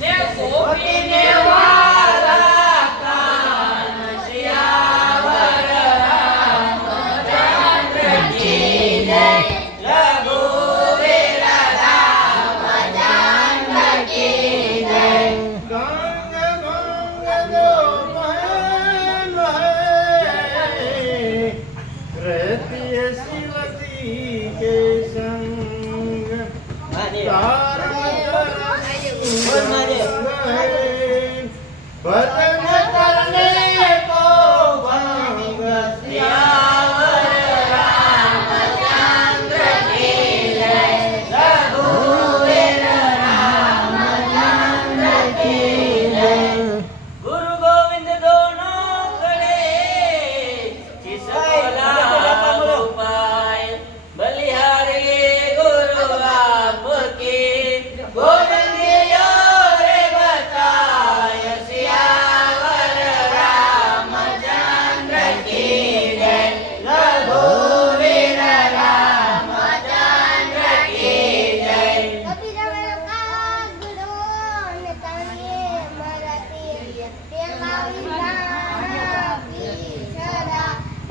ને ગોપીને વાલા Birthday. Birthday. Birthday. Birthday.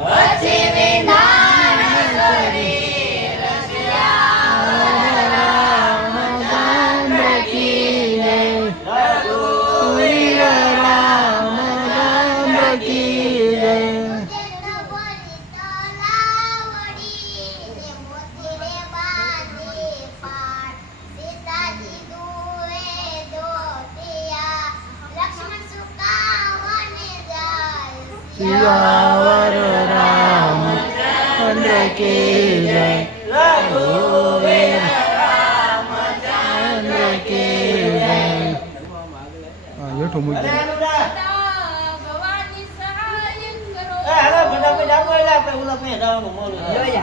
Achieving that. Siyavar Ramchandra કી જય રઘુવીર રામચંદ્ર કી જય હેઠું મૂકી હેલો ફટાફટ આપો એટલે આપણે ઓલા પાસે જવાનું મોડું છે. હરે